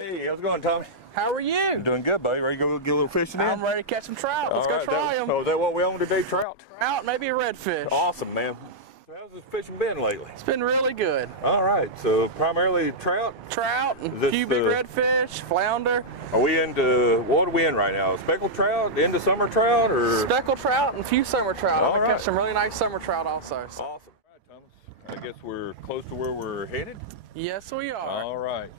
Hey, how's it going, Tommy? How are you? I'm doing good, buddy. Ready to go get a little fishing in? I'm ready to catch some trout. Let's go try them. Oh, is that what we own today, trout? Trout, maybe a redfish. Awesome, man. So how's this fishing been lately? It's been really good. All right, so primarily trout? Trout, and a few big redfish, flounder. Are we into, what are we in right now? Speckled trout, into summer trout, or? Speckled trout and a few summer trout. All I'm right. catch some really nice summer trout also. Awesome. All right, Thomas. I guess we're close to where we're headed? Yes, we are. All right.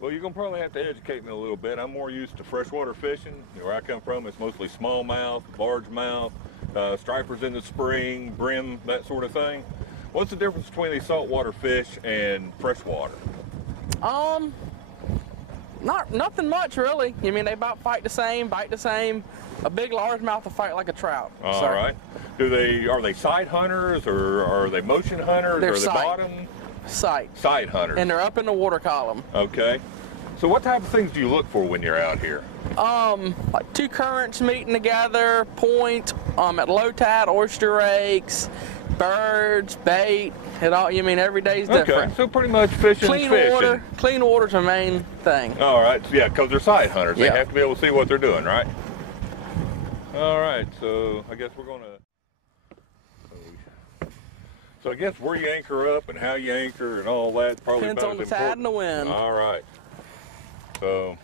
Well, you're going to probably have to educate me a little bit. I'm more used to freshwater fishing. Where I come from, it's mostly smallmouth, largemouth, stripers in the spring, brim, that sort of thing. What's the difference between these saltwater fish and freshwater? Nothing much really. I mean, they about fight the same, bite the same. A big largemouth will fight like a trout. All right. Are they sight hunters, or are they motion hunters, They're or are they sight. bottom? Sight hunters. And they're up in the water column. Okay. So what type of things do you look for when you're out here? Like two currents meeting together, point, at low tide, oyster rakes, birds, bait, it all, you mean every day's different. Okay, so pretty much fishing Clean fishing. water, clean water's the main thing. All right, so yeah, because they're sight hunters. Yeah. They have to be able to see what they're doing, right? All right, so I guess we're gonna, so I guess where you anchor up and how you anchor and all that probably Depends on the tide and the wind. All right. So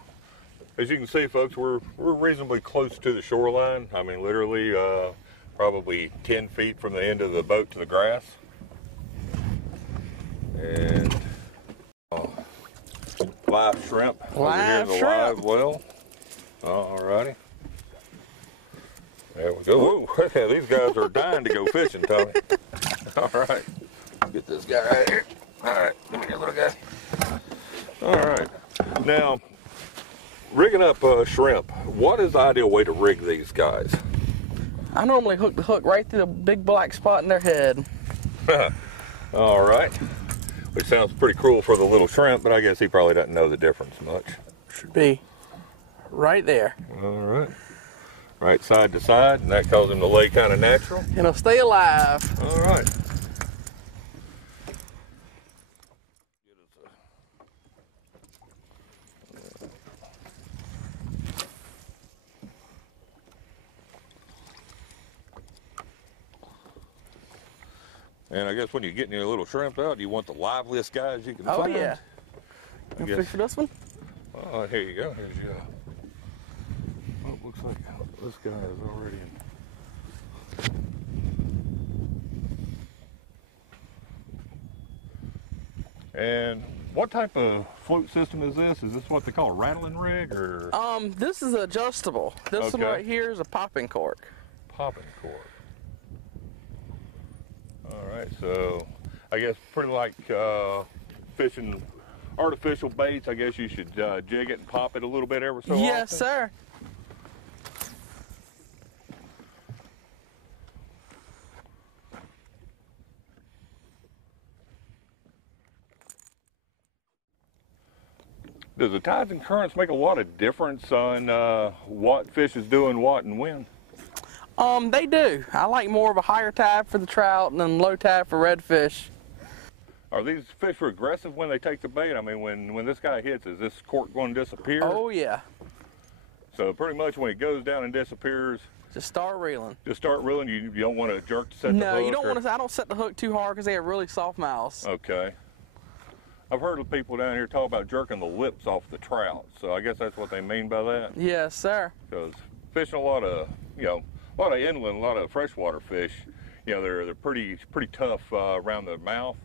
as you can see, folks, we're reasonably close to the shoreline. I mean, literally probably 10 feet from the end of the boat to the grass. And live shrimp over here in the live well. All righty. There we go. Whoa, these guys are dying to go fishing, Tommy. All right. Get this guy right here. All right, give me your little guy. All right. Now, rigging up shrimp, what is the ideal way to rig these guys? I normally hook the hook right through the big black spot in their head. All right. Which sounds pretty cruel for the little shrimp, but I guess he probably doesn't know the difference much. Should be right there. All right. Right side to side, and that causes him to lay kind of natural. And he'll stay alive. All right. And I guess when you're getting your little shrimp out, you want the liveliest guys you can find. Oh, yeah. You fish for this one? Oh, here you go. Here's your... Oh, looks like this guy is already in. And what type of float system is this? Is this what they call a rattling rig, or? This is adjustable. This one right here is a popping cork. Popping cork. All right, so I guess pretty like fishing artificial baits, I guess you should jig it and pop it a little bit every so often. Yes, sir. Does the tides and currents make a lot of difference on what fish is doing what and when? They do. I like more of a higher tide for the trout and then low tide for redfish. Are these fish aggressive when they take the bait? I mean, when this guy hits, is this cork going to disappear? Oh, yeah. So pretty much when it goes down and disappears, just start reeling. Just start reeling. You don't want to jerk to set the hook? No, you don't want to. I don't set the hook too hard because they have really soft mouths. Okay. I've heard of people down here talk about jerking the lips off the trout, so I guess that's what they mean by that. Yes, sir. Because fishing a lot of inland, a lot of freshwater fish, they're pretty tough around the mouth,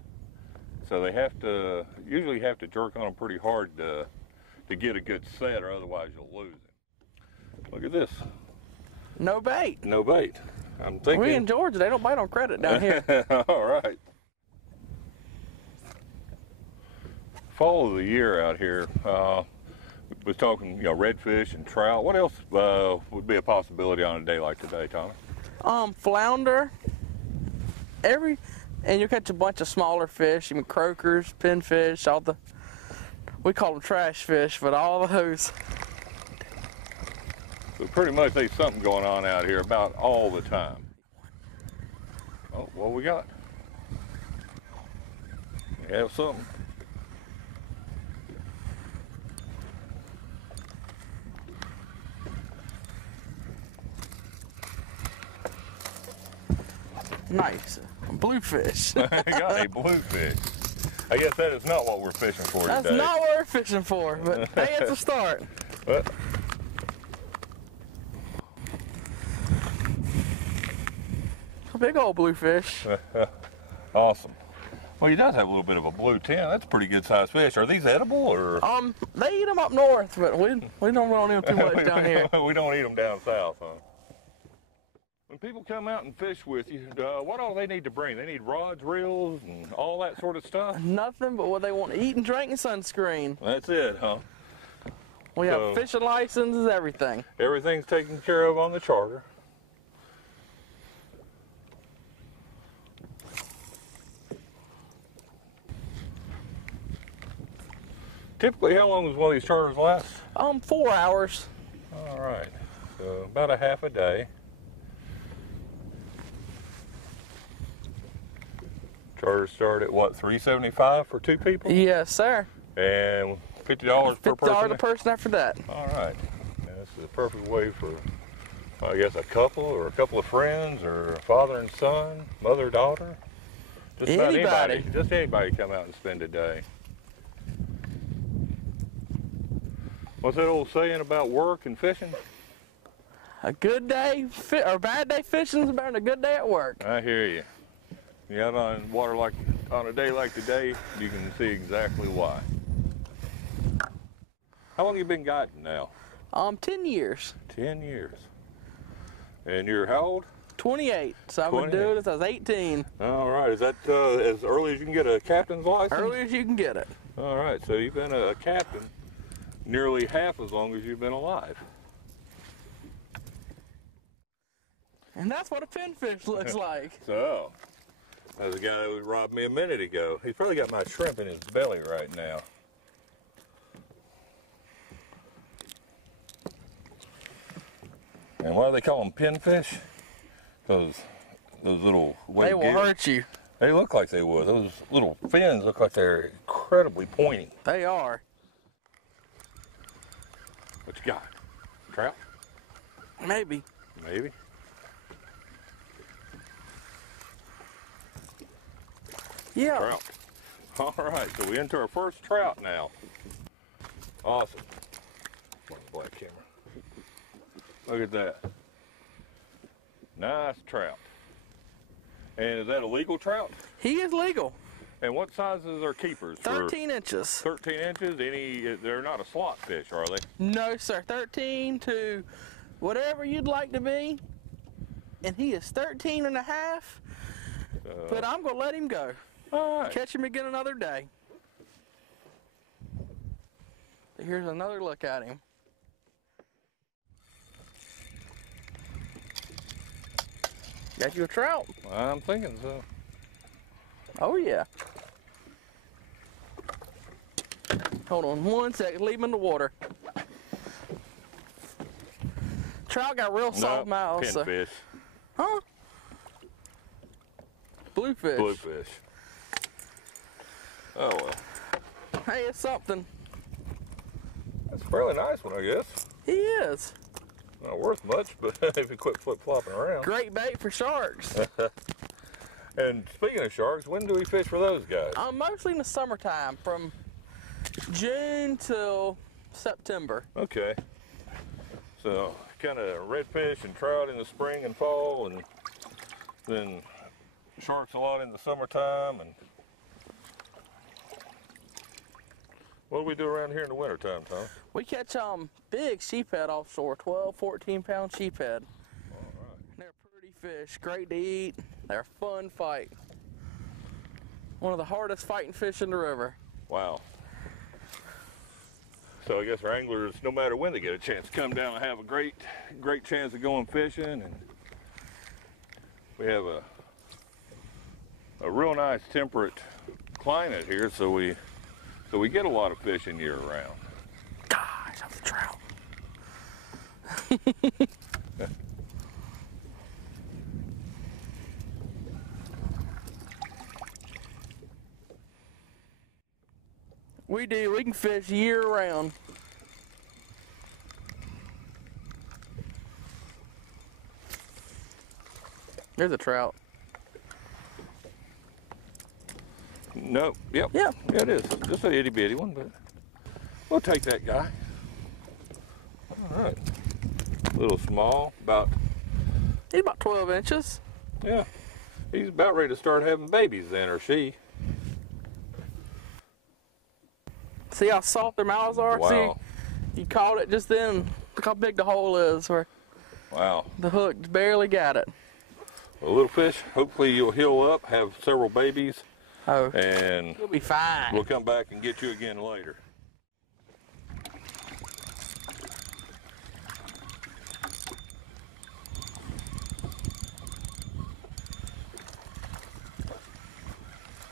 so they usually have to jerk on them pretty hard to get a good set, or otherwise you'll lose it. Look at this. No bait. No bait. I'm thinking. We in Georgia, they don't bite on credit down here. All right. Fall of the year out here, was talking, redfish and trout. What else would be a possibility on a day like today, Tommy? Flounder. And you'll catch a bunch of smaller fish, even croakers, pinfish, we call them trash fish, but all those. So pretty much there's something going on out here about all the time. Oh, what we got? We have something. Nice. Bluefish. I got a bluefish. I guess that is not what we're fishing for today. That's not what we're fishing for, but hey, it's a start. But, A big old bluefish. awesome. Well, he does have a little bit of a blue tint. That's a pretty good sized fish. Are these edible or? They eat them up north, but we don't really eat them too much down here. We don't eat them down south, huh? When people come out and fish with you, what all they need to bring? They need rods, reels, and all that sort of stuff? Nothing but what they want to eat and drink and sunscreen. That's it, huh? We have fishing licenses, everything. Everything's taken care of on the charter. Typically, how long does one of these charters last? 4 hours. All right, so about a half a day. Charters start at what, $3.75 for 2 people? Yes, sir. And $50 per person? $50 a person after that. All right. Yeah, this is a perfect way for, I guess, a couple or a couple of friends or a father and son, mother, daughter. Just about anybody. Just anybody come out and spend a day. What's that old saying about work and fishing? A good day or bad day fishing is better than a good day at work. I hear you. You're out on water like on a day like today, you can see exactly why. How long have you been guiding now? 10 years. 10 years. And you're how old? 28. So I've been doing this since I was 18. All right. Is that as early as you can get a captain's license? Early as you can get it. All right. So you've been a captain nearly half as long as you've been alive. And that's what a pinfish looks like. So, there's a guy that was robbed me a minute ago. He's probably got my shrimp in his belly right now. And why do they call them pinfish? Those little they will hurt you. They look like they would. Those little fins look like they're incredibly pointy. They are. What you got? Trout? Maybe. Maybe. Yeah. Trout. All right, so we into our first trout now. Awesome. Black camera. Look at that. Nice trout. And is that a legal trout? He is legal. And what sizes are keepers? 13 inches. 13 inches? They're not a slot fish, are they? No, sir. 13 to whatever you'd like to be. And he is 13 and a half. But I'm going to let him go. All right. Catch him again another day. Here's another look at him. Got you a trout? I'm thinking so. Oh, yeah. Hold on 1 second. Leave him in the water. Trout got real soft mouth. Pinfish. Huh? Bluefish. Bluefish. Oh, well. Hey, it's something. That's a fairly nice one, I guess. He is. Not worth much, but if you quit flip-flopping around. Great bait for sharks. And speaking of sharks, when do we fish for those guys? Mostly in the summertime, from June till September. Okay. So, kind of redfish and trout in the spring and fall, and then sharks a lot in the summertime. And what do we do around here in the wintertime, Tom? We catch big sheephead offshore, 12, 14-pound sheephead. All right. They're pretty fish, great to eat. They're a fun fight. One of the hardest fighting fish in the river. Wow. So I guess our anglers, no matter when they get a chance to come down and have a great chance of going fishing, and we have a real nice temperate climate here, so we get a lot of fishing year round. Gosh, that's a trout. We do. We can fish year round. There's a trout. Nope. Yep. Yeah. Yeah, it is. Just an itty bitty one, but we'll take that guy. All right. A little small, He's about 12 inches. Yeah. He's about ready to start having babies then, or she. See how soft their mouths are? Wow. See, you caught it just then. Look how big the hole is where Wow. the hook barely got it. A little fish. Hopefully you'll heal up, have several babies, Oh, and you'll be fine. we'll come back and get you again later.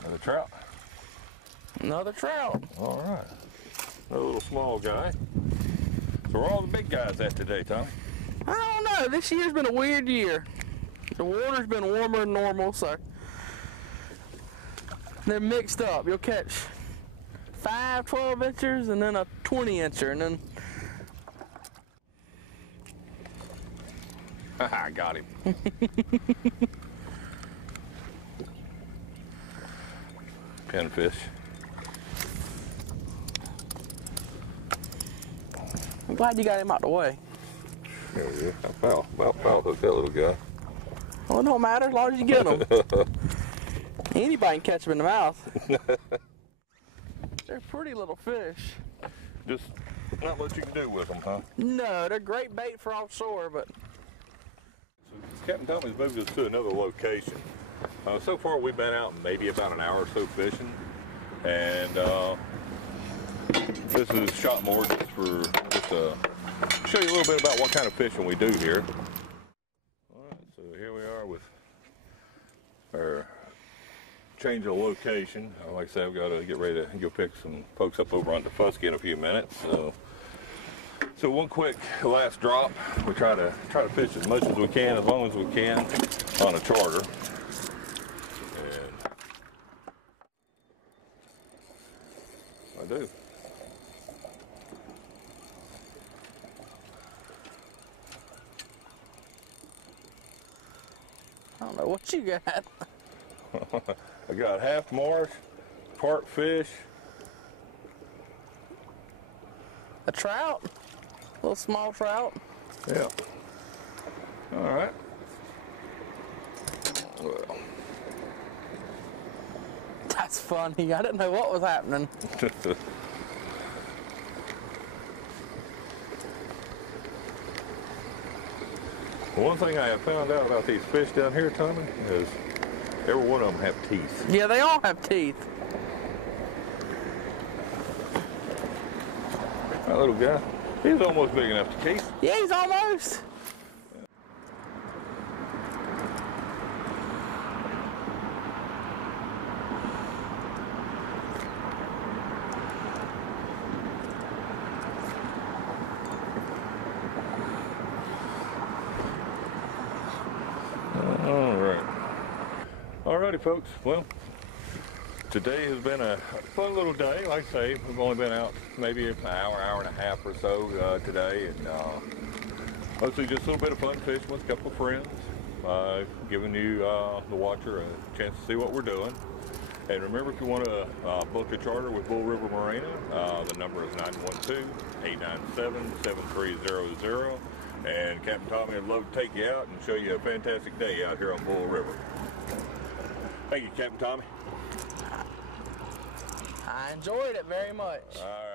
Another trout. Another trout. All right. Another little small guy. So where are all the big guys at today, Tommy? I don't know. This year's been a weird year. The water's been warmer than normal, so they're mixed up. You'll catch 5 12-inchers and then a 20-incher, and then I got him. Pinfish. I'm glad you got him out the way. There we go. About hooked that little guy. Well, it don't matter as long as you get them. Anybody can catch them in the mouth. They're pretty little fish. Just not much you can do with them, huh? No, they're great bait for offshore, but So Captain Tommy's moved us to another location. So far we've been out maybe about an hour or so fishing, and this is shot more just to show you a little bit about what kind of fishing we do here. All right, so here we are with our change of location. Like I said, I've got to get ready to go pick some folks up over on Defusky in a few minutes. So one quick last drop. We try to fish as much as we can, as long as we can, on a charter. And I do. I don't know what you got. I got half marsh, part fish. A trout? A little small trout? Yeah. All right. Well. That's funny. I didn't know what was happening. One thing I have found out about these fish down here, Tommy, is every one of them have teeth. Yeah, they all have teeth. That little guy, he's almost big enough to keep. Yeah, he's almost. All right. Alrighty, folks. Well, today has been a fun little day. Like I say, we've only been out maybe an hour and a half or so today, and mostly just a little bit of fun fishing with a couple of friends, giving you, the watcher, a chance to see what we're doing. And remember, if you want to book a charter with Bull River Marina, the number is 912-897-7300. And Captain Tommy would love to take you out and show you a fantastic day out here on Bull River. Thank you, Captain Tommy. I enjoyed it very much. All right.